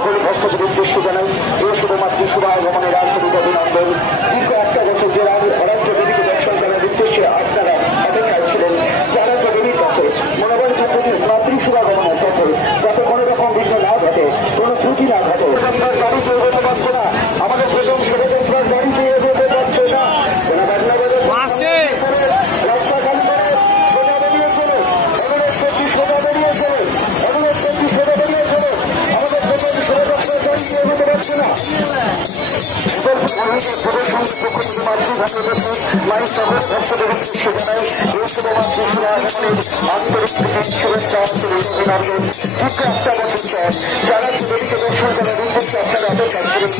সকল ভক্তদের উদ্দেশ্য জানাই এই শুধুমাত্র শুভ আগমনের আন্তরিক অভিনন্দন। দীর্ঘ একটা বছর জেলার অরাজ্য দেবীকে দর্শন করার উদ্দেশ্যে আপনারা অপেক্ষায় ছিলেন। যারা দেবীর কাছে মনোবাঞ্ছা প্রতি মাতৃ শুভ আগমনের পথে যাতে কোনো রকম বিঘ্ন না ঘটে, কোনো ত্রুটি না ঘটে। গাড়িতে এগোতে পারছে না, আমাদের প্রথম সেবাকেন্দ্র গাড়িতে এগোতে পারছে না, রাস্তা খালি করে সোজা বেরিয়ে চলে, অনুরোধ করছি সোজা বেরিয়ে চলে, অনুরোধ করছি সোজা বেরিয়ে চলে, আমাদের প্রথম সেবাকেন্দ্র গাড়িতে এগোতে পারছে না। যারা দেবীকে দর্শন করার উদ্দেশ্যে আপনারা অপেক্ষা ছিলেন